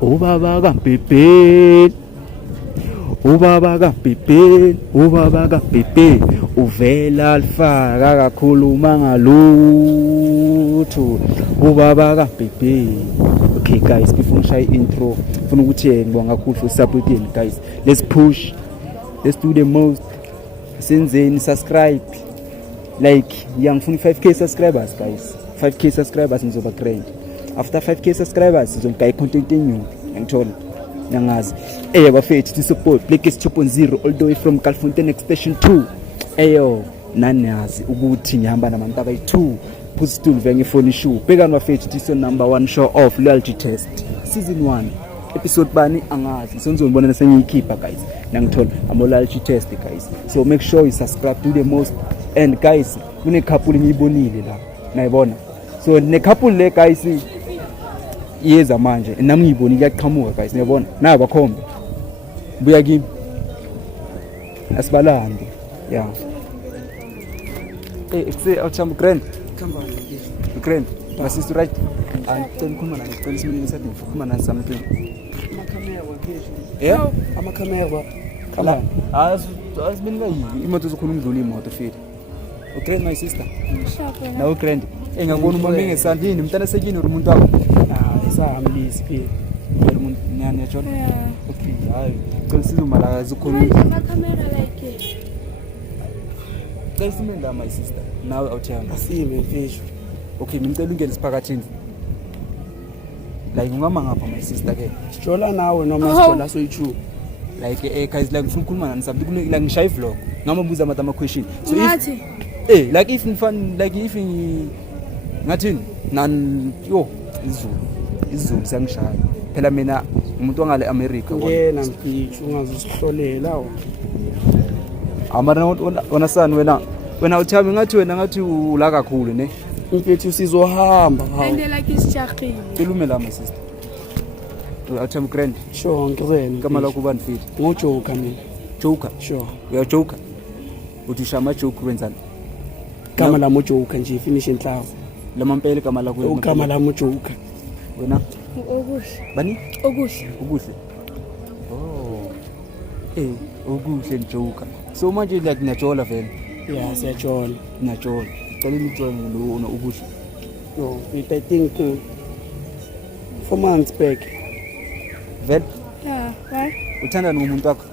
ubaba kaBhebheli, ubaba kaBhebheli, ubaba kaBhebheli uvela alifaka kakhuluma ngalutho ubaba kaBhebheli. Okay guys, before ngishaya intro ngifuna ukuthi ngibonga kakhulu for support yenu guys. Let's push, let's do the most. Senzeni subscribe, like ngifuna 5k subscribers guys. 5k subscribers ngizoba grand. After 5k subscribers sizongaya content new ngithola nyangazi bafethu to support Blackest 2.0 all the way from Calfontein extension 2. Nanazi ukuthi ngihamba nabantu abayi2 positive venge phone issue bhekani bafethu this number 1 show off loyalty test season 1 episode bani angazi sonizobona sengiyikhipha guys ngithola amo loyalty test guys, so make sure you subscribe, do the most. And guys kune couple ngiyibonile la nayibona, so ne couple le guys yeza manje nami ngiyiboni kuyaqhamuka guys, niyabona na bakhombe buya kimi asibalande say awuthamba grand khamba grand basistu right angicela ukukhuluma nawe, ngicela isimini sathi ngikhuluma nawe something amakhamera waphezulu amakhamera khala asibini kayi imoto zokhona umdlula imoto file grand my sister nawe grand ngiyabona uma ngesandla yini mntana sekini umuntu wakho esahambisi phela umuntu nyane yatshona okay hayi ngicela sizomala zikhona amakhamera like Cela isimenda my sister nawe awuthanda asime mfisho. Okay ngicela ungene siphakathini like ungama ngapha my sister ke Sijola nawe noma sijola soyi2 like guys like ngifuna ukukhuluma nani something like ngishaya vlog ngamabuza ama question, so ngathi like if ngifan like if ngathini nan yo izulu sangishaya phela mina umuntu wangale America ngena mfisho ungazisihlolela amara wona sana wena uthami ngathi ula kakhulu ne mfethu sizohamba and like isichaqile Tilume la my sister uthami grand sure ngizeni kama la kuba nifiti ngojoka mina joker sure uyajoker uthisha ama joke wenzani kama la mojoka nje finish enhlavu lama mpele kama la kuwe kama la mojoka wena okuhle bani okuhle okuhle joker, so manje like najola vele siyajola najola cela nijola no okuhle no I think 4 months back vele right uthanda ngomuntu wakho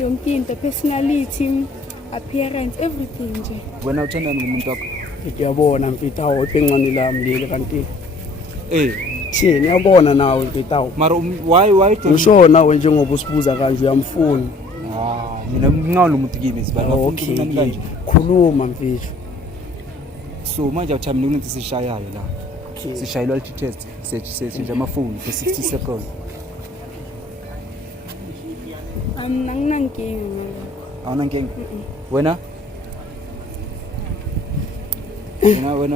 yonke into, personality, appearance, everything nje. Wena uthanda ngomuntu wakho ngiyabona mfethu awu ibhengane lami leli kanti thini uyabona nawe mfethu awu mara why ngisho nawe njengoba usibuza kanje uyamfuna mina ngingalo umuntu kimi sibala ngifuna kanje khuluma mfethu. So manje awuthamini ukuthi sishayayo la sishayela loyalty test sethe amafoni for 60 seconds. Anginankinga awunankinga wena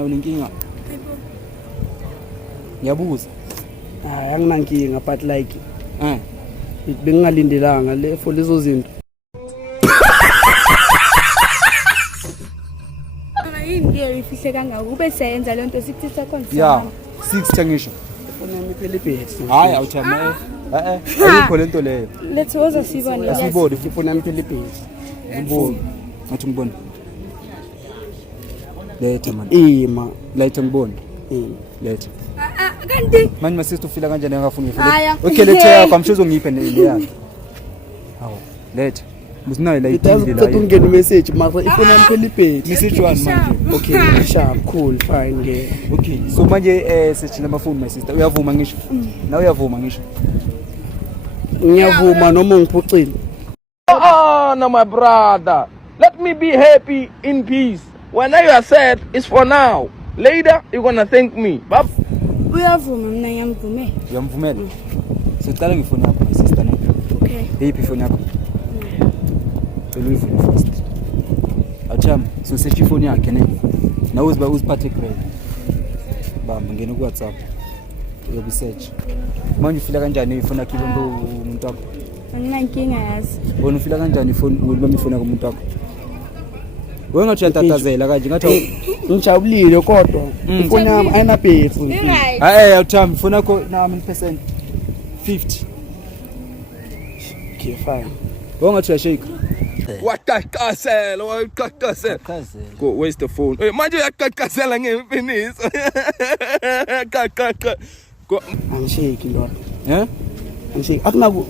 unenkinga ngiyabuza anginankinga but like bengingalindelanga le for lezo zinto ngeke ifihle kangaka ube seyenza lento 60 seconds 60 ngisho ufuna imiphele ibhesi hayi awuthama ayikho lento leyo let's woza sibone sibone ufuna imiphele ibhesi ngibone ngathi ngibone letha man letha ngibone letha kanti manje masister ufila kanjani ngafuna ngifuna okay letha yakho amshozo ngiphe le yakho hawo letha musinayo la idile la ungena message mara ifuna imiphele ibhesi message one manje okay sharp cool fine nge okay so manje sesithina amafoni my sister uyavuma ngisho na uyavuma ngisho ngiyavuma noma ngiphucile no my brother, let me be happy in peace. When you are sad, it's for now. Later, you're gonna thank me. Uyavuma mina ngiyamvumela. Uyamvumela? So qala ngifoni yakho my sister ne. Okay. Yipi phone yakho? Cela uyivule first. Atham, so search ifoni yakhe ne. Na uziphathe grade. Bamba ngene ku WhatsApp. Uyobe search. Manje ufila kanjani ifoni yakho lo umuntu wakho? Anginankinga yazi. Wena ufila kanjani ifoni ubamba ifoni yakho umuntu wakho? Wengathi uyatatazela kanje ngathi ngijabulile kodwa ifoni yami ayina battery. Awuthami ifoni yakho na how many percent? 50. Okay, fine. Wangathi uyashake? Waqaqasela, waqaqasela. Go, where's the phone? Manje uyaqaqasela ngemfiniso. Qaqa. Go. Angishake ndoda. Eh? Akunaku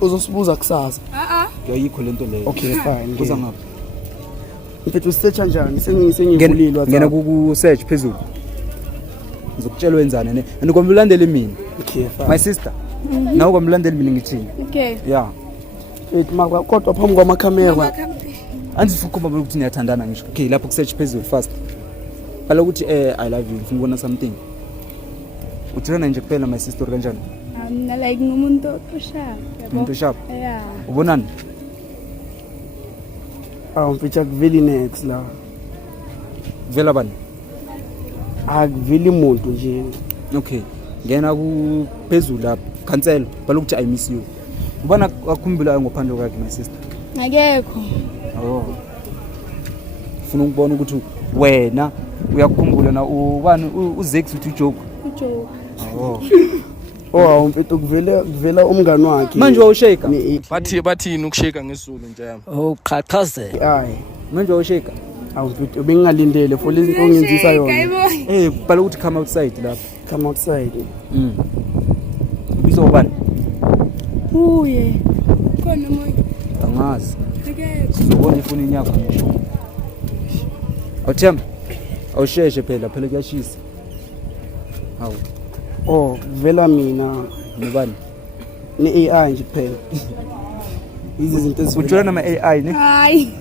uzosibuza kusasa. Yayikho lento leyo. Okay, fine. Kuza ngapha. Mfethu usearch kanjani? Sengivulile WhatsApp. Ngena ku search phezulu. Ngizokutshela wenzani ne. Andikomlandele mina. Okay, fine. My sister. Nawe komlandele mina ngithini? Okay. Yeah. Mfethu maka kodwa phambi kwamakhamera. Andifukuba ukuthi niyathandana ngisho. Okay, lapho ku search phezulu first. Bhala ukuthi I love you. Ngifuna ukubona something. Uthina nje kuphela my sister kanjani? Mina like ngumuntu osharp. Umuntu sharp. Yeah. Ubonani? Mfethu akuveli next la. Vela bani? Akuveli umuntu nje. Okay. Ngena ku phezulu lapho. Cancel. Bhala ukuthi I miss you. Ubona akukhumbula ngophandle kwakhe my sister. Ngakekho. Oh. Ufuna ukubona ukuthi wena uyakukhumbula na ubani uZex uthi ujoke. Ujoke. Oh. Mfethu kuvela umngani wakhe. Manje wawusheka? Bathini ukusheka ngesizulu nje yami? Qhaqhazela. Hayi. Manje wawusheka? Mfethu bengingalindele for lezi ongenzisa yona. Bhala ukuthi come outside lapho. Come outside. Ubizo ubani? Uye. Khona moya. Angazi. Ngakekho. Sizobona ifoni yakho ngisho. Awuthemba? Awusheshe phela kuyashisa. Hawu. Vela mina Nobani? ne-AI nje phela. Izi zinto Uthola nama AI ne? Hayi.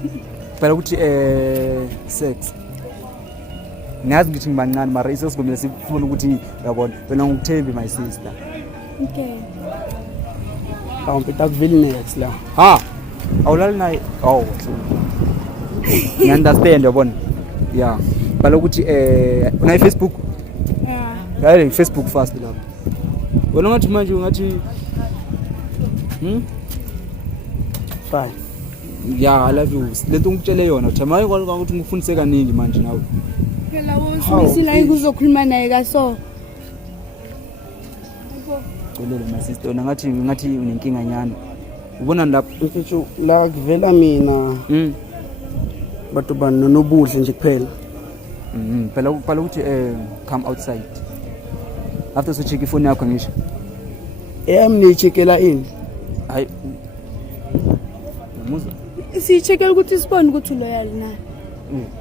Bhala ukuthi sex. Ngiyazi ngithi ngibancane mara isesigombela sifuna ukuthi yabona wena ngikuthembi my sister. Okay. Mfethu akuveli next la. Awulali naye. I understand yabona. Yeah. Bhala ukuthi una Facebook? Hayi Facebook fast lapho. Wena ngathi manje ungathi Fine. Yeah, I love you. Lento ngikutshele yona uthi maye kwalika ukuthi ngikufundise kaningi manje nawe. Phela wosibisila ikuzokhuluma naye kaso. Kolelo my sister ngathi unenkinga nyana. Ubonani lapho? Mfethu la kuvela mina. Batho banobuhle nje kuphela. Phela ukuthi come outside. After so check ifoni yakho ngisho. Nichekela ini? Hayi. Muzo. Sichekela ukuthi sibone ukuthi loyal na.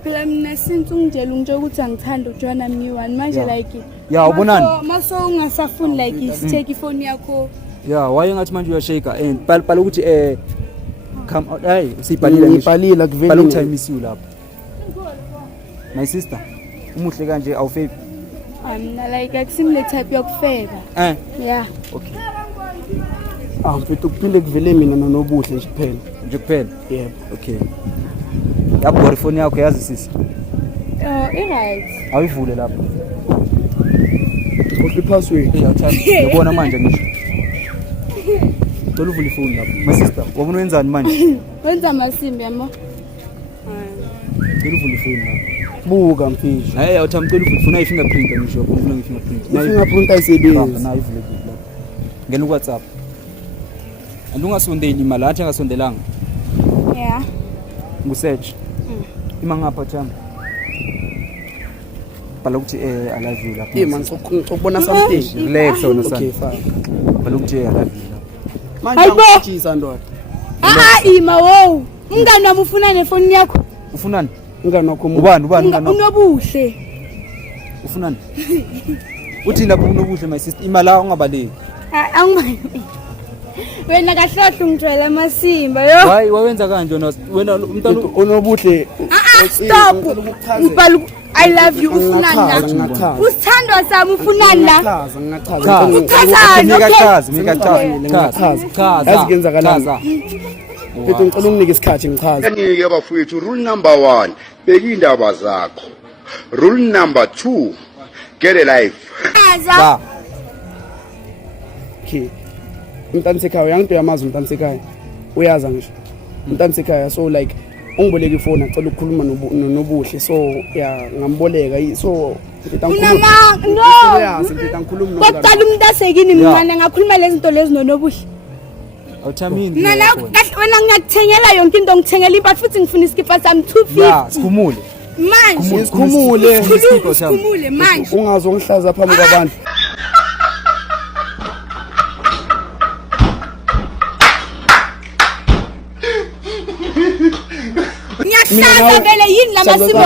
Phela mina since ungitshela ukuthi angithanda uJohn Mnyiwani manje like. Yeah, ubonani? Maso ungasafuni like check ifoni yakho. Yeah, waye ngathi manje uyashake and bhala ukuthi come out. Hayi, usibhalile ngisho. Ngibhalile akuveli. Bhala ukuthi I miss you lapho. My sister, umuhle kanje awufebi. Mina like akusimile type yokufeba. Yeah. Okay. Mfethu kuphinde kuvele mina nobuhle nje kuphela. Nje kuphela? Yebo. Okay. Yabona ifoni yakho yazi sisi? Right. Awivule lapho. Kodwa ipassword. Ngibona manje ngisho. Tolu vula ifoni lapho. My sister, wabona wenzani manje? Wenza amasimbi yamo. Tolu vula ifoni lapho. Buka mfisho. Hayi awuthami tolu vula ifoni fingerprint ngisho, ufuna ngifingerprint. Fingerprint ayisebenzi. Na ivule lapho. Ngena ku WhatsApp. Andungasondeli imali athi angasondelanga. Yeah. Ngu-search. Ima ngapha thami. Bhala ukuthi I love you lapho. Man ngizokubona something. Relax wena sana. Okay, fine. Bhala ukuthi I love you lapho. Manje ngikuchisa ndoda. Ima wo. Umngani wami ufuna nefoni yakho. Ufunani? Umngani wakho Ubani ngani? Unobuhle. Ufunani? Uthi lapho unobuhle my sister. Imali la ungabaleki. Angibayi. Wena kahlohla ungitshela amasimba yo. Hayi wawenza kanje wena umntwana unobuhle. Stop. Ngibhala I love you ufunani la. Usithandwa sami ufunani la. Chaza. Chaza. Yazi kwenzakalani? Mfethu ngicela unginike isikhathi ngichaze. Ngike abafowethu rule number 1 beka indaba zakho. Rule number 2 get a life. Chaza. Okay. Umntana sekhaya uyangito yamazi umntana sekhaya. Uyaza ngisho. Umntana sekhaya so like ungiboleka ifoni acela ukukhuluma nobuhle so ya ngamboleka so ngikhuluma kokucala umuntu asekini mncane ngakhuluma lezi zinto lezi nonobuhle awuthamini wena ngiyakuthengela yonke into ngithengela impahla futhi ngifuna iskipa sami 250 ya sikhumule manje sikhumule manje ungazongihlaza phambi kwabantu ngiyahlaza vele yini lamasimo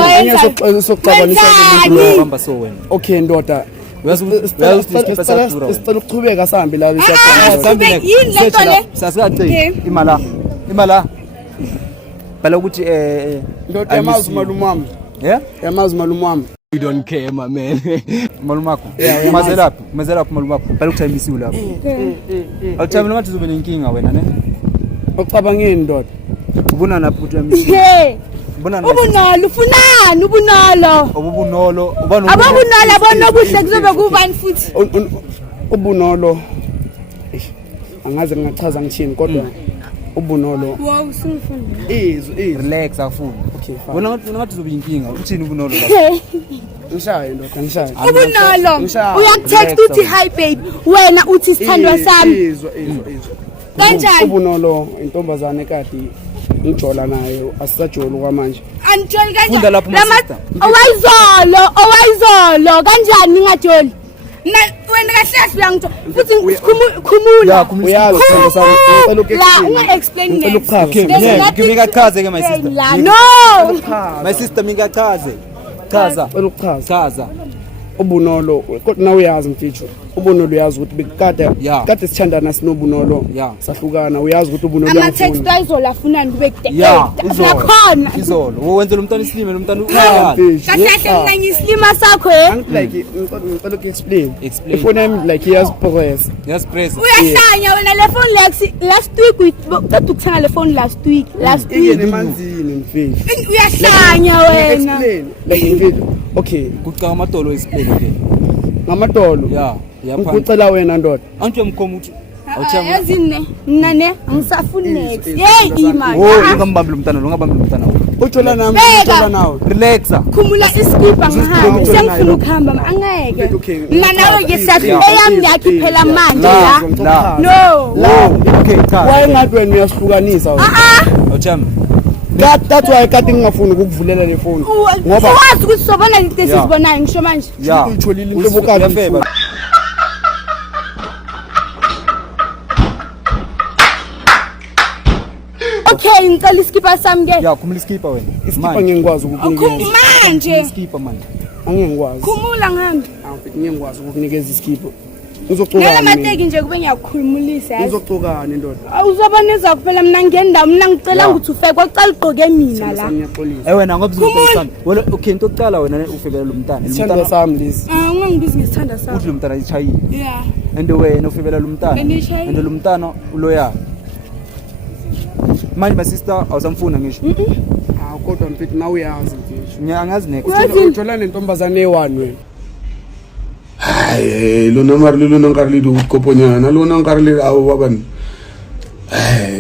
hamba so wena okay ndoda uyazicela sicela ukuchubeka sihambe la yini lento le sasikade imala bala ukuthi ndoda yamazi malume wami yamazi malume wami we don't care my man malume wakho mazelaphi malume wakho bala ukuthi ayimisiwe lapho awuthamile ngathi uzobe nenkinga wena ne ucabangeni ndoda ubona napho ukuthi uyamisiwe ubunalo ufunani ubunalo obubunolo ababunalo abonobuhle kuzobe kubani futhi ubunolo angaze ngingachaza ngithini kodwa ubunolo wow usungifundile relax afuna okay fine wona ngathi uzobe inkinga uthini ubunolo ngishaye ndoda ngishaye ubunalo uyakutext uthi hi babe wena uthi sithandwa sami izwa kanjani ubunolo intombazane kade ngijola nayo asisajoli kwamanje anjoli funda lapho masista owayizolo kanjani ngingajoli wena kahle uyangitho futhi khumula uyazi unga explain next kimi kachaze ke my sister no my sister mingachaze chaza ubunolo kodwa nawe uyazi mfethu ubunolo uyazi ukuthi bekade sithandana sinobunolo sahlukana uyazi ukuthi ubunolo ama text ayizola afunani kube kude yakhona izolo wenzela umntana islime nomntana kahle mina ngislima sakho like ngicela ukuexplain ifoni yami like yes progress uyahlanya wena le phone last week kodwa ukuthenga le phone last week emanzini mfethu uyahlanya wena like mfethu okay kucaka amadolo explain ke ngamadolo ngicela wena ndoda antu mkhomo uthi yazine nane angisafuni next imali ungambambile umntana ujola nami relaxa khumula iskipa ngihamba sengifuna ukuhamba angeke mina nawe ke siyahluke yakhi phela manje la no okay cha why ngathi wena uyahlukanisa awuthami that's why kade ngingafuni ukukuvulela le phone ngoba wazi ukuthi sobona into esizibonayo ngisho manje uyitholile into bokade okay ngicela iskipa sami ke khumula iskipa wena iskipa ngingikwazi ukukunikeza manje iskipa manje angingikwazi khumula ngihambe ngingikwazi ukukunikeza iskipa uzoxoka nala mateki nje kube ngiyakukhulumulisa yazi uzoxokana ndoda awuzoboneza kuphela mina ngendawo mina ngicela ukuthi ufeke kwacala ugqoke mina la wena ngobuzisana wena okay into oqala wena ufebela lo mntana isithando sami lesi ungangibizi ngesithanda sami uthi lo mntana ichayile yeah and wena ufebela lo mntana and lo mntana uloyala manje my sister awusamfuna ngisho kodwa mfethu nawe uyazi mfethu angazi next ujola nentombazane e1 wena hayi lona ngari le ukoponyana lona ngari le awu babani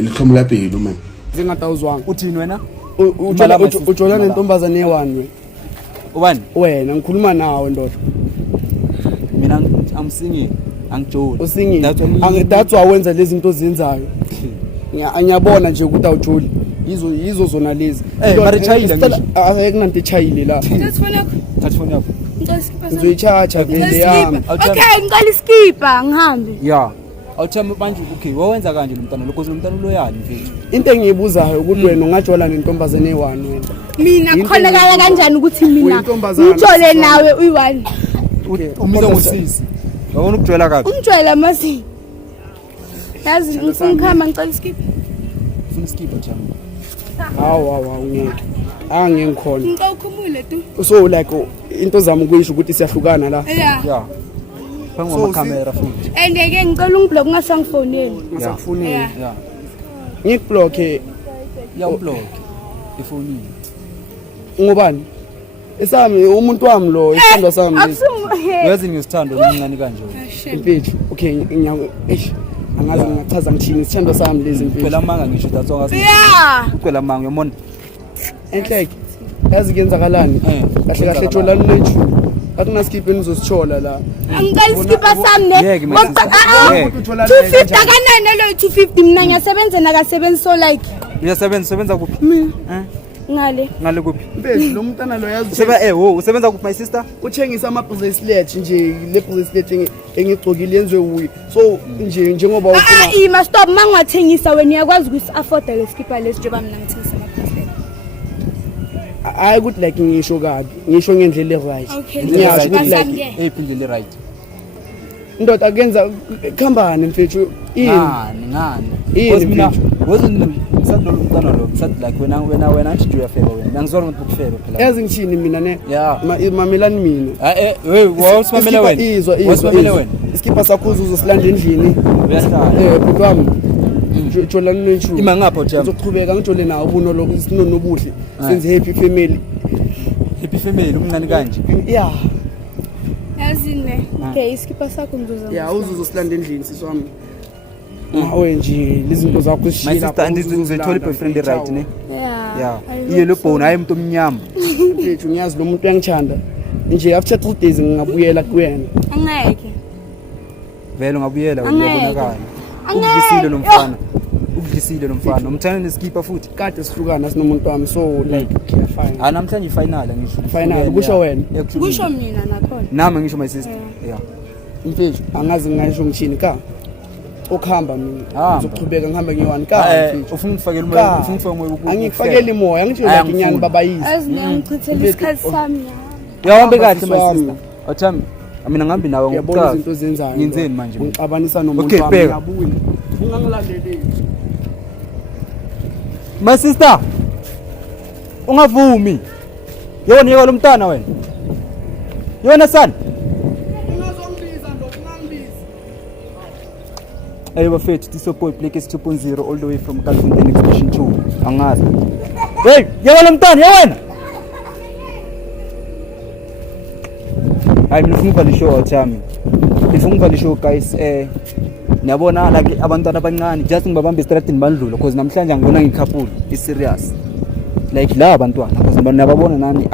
lithomla pelo man zingatawuzwanga uthini wena ujola nentombazane e1 wena ubani wena ngikhuluma nawe ndoda mina amsingile angijoli usingile that's why wenza lezi zinto zenzayo ngiyabona nje ukuthi awujoli yizo zona lezi mara chayile ngisho akunanto echayile la thatha phone yakho ngizoyichacha vele yami okay ngicela iskipa ngihambe awuthama manje okay wawenza kanje lo mntana lokho lo mntana uloyali mfethu into engiyibuzayo ukuthi wena ungajola nentombazane e1 wena mina khona kaya kanjani ukuthi mina ngijole nawe uyi1 umiza ngosisi wabona ukujwela kabi ungijwela masi yazi ngifuna ukuhamba ngicela iskipa ufuna iskipa njani hawa ungeke angikhona ngikukhumule tu so like into zami ukuyisho ukuthi siyahlukana la yeah phangu ngamakhamera futhi andeke ngicela ungiblock ungasangifoneli ngasakufonela ngikublock uyablock ifoni ngobani esami umuntu wami lo isithando sami uyazi ngisithando omncane kanje mfethu okay angazi ngingachaza ngithini isithando sami lezi mfethu phela manga ngisho datsonga yeah ucela manga uyamona enhleke yazi kuyenzakalani kahle kahle tjolani nethu akunaskip enizosithola la angicela iskipa sami ne Yeke, my sister. Yeke. 250 akanene lo 250 mina ngiyasebenza nakasebenza so like Uyasebenza kuphi? ngale Ngale kuphi? mfethu lo mntana lo yazi Usebenza kuphi my sister? uthengisa ama-bracelet nje le bracelet engigcokile yenziwe wuye so nje njengoba ufuna ima stop mangiwathengisa wena uyakwazi ukusi-afforda leskipa lesi njengoba mina ngithengisa ama-bracelet hayi ukuthi like ngisho kabi ngisho ngendlela e-right Okay. ngiyasho ukuthi Right. like Eyiphindele right. indoda akuyenza khambani mfethu ini Ngani? Yini, Because mina mfethu? wasn't ngisadlula umntana lo ngisathi like wena ngithi uyafeba wena. Angizwani ukuthi ukufeba phela. yazi ngithini mina ne Yeah. mamelani mina Wasimamele wena. izwa Wasimamele wena. iskipa sakho uzosilanda endlini Uyahlala. bhuti wami tjolani nethu Ima ngapho jam. uzoqhubeka ngitshole nawo ubuno isinono obuhle senze happy family Happy family umncane kanje. ya yazi ne okay iskipa sakho ngizoza ya uzosilanda endlini sisi wami nawe nje lezinto zakho My sister ngizothola boyfriend right ne? Yeah. I Iye lo hope so. bone hayi umuntu omnyama. mfethu ngiyazi lo muntu uyangithanda nje after 3 days ngingabuyela kuyena angeke Vele ungabuyela wena Angeke. uyabonakala. Angeke. Ukudlisile lo mfana. Ukudlisile lo mfana. Umthanda neskipa futhi. kade sihlukana sinomuntu wami so like okay fine Namhlanje final ngisho. Final, kusho wena? kusho mina nakhona Nami ngisho my sister. Yeah. mfethu angazi ngingasho ngithini ka okuhamba mina Hamba. uzoqhubeka ngihamba ngiyi-1 ka mfethu Ufuna ukufakela umoya, Ka. ufuna ukufaka umoya. angikufakeli imoya angitsho Hayi, like inyani angifuni. babayisi yazi ne ngichithela isikhathi sami Uyahambe kahle Sisi my wami. sister. Athami. Mina ngihambi nawe uyabona ngokuqala. izinto zenzayo Ngenzeni manje? ngixabanisa nomuntu Okay, wami bheka. ngabuye ungangilaleli My sister. Ungavumi. Yona yeka lo mntana wena. Yona sana. ungazongibiza ndoda ungangibizi Hey bafethu Tisoboy Blackest 2.0 all the way from Calvin Expression 2. Angazi. Hey, yeka lo mntana yena. Hayi mina ufuna ukubhala show Athami. Ngifuna ukubhala show guys niyabona like abantwana abancane just ngibabambe estradini bandlula because namhlanje ngibona ngikhapula is serious. Like la abantwana because niyababona nani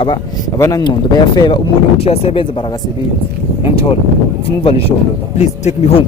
abanangcondo bayafeba umuntu uthi uyasebenza barakasebenza. Ngiyangithola. Ngifuna ukubhala show ndoda. Please take me home.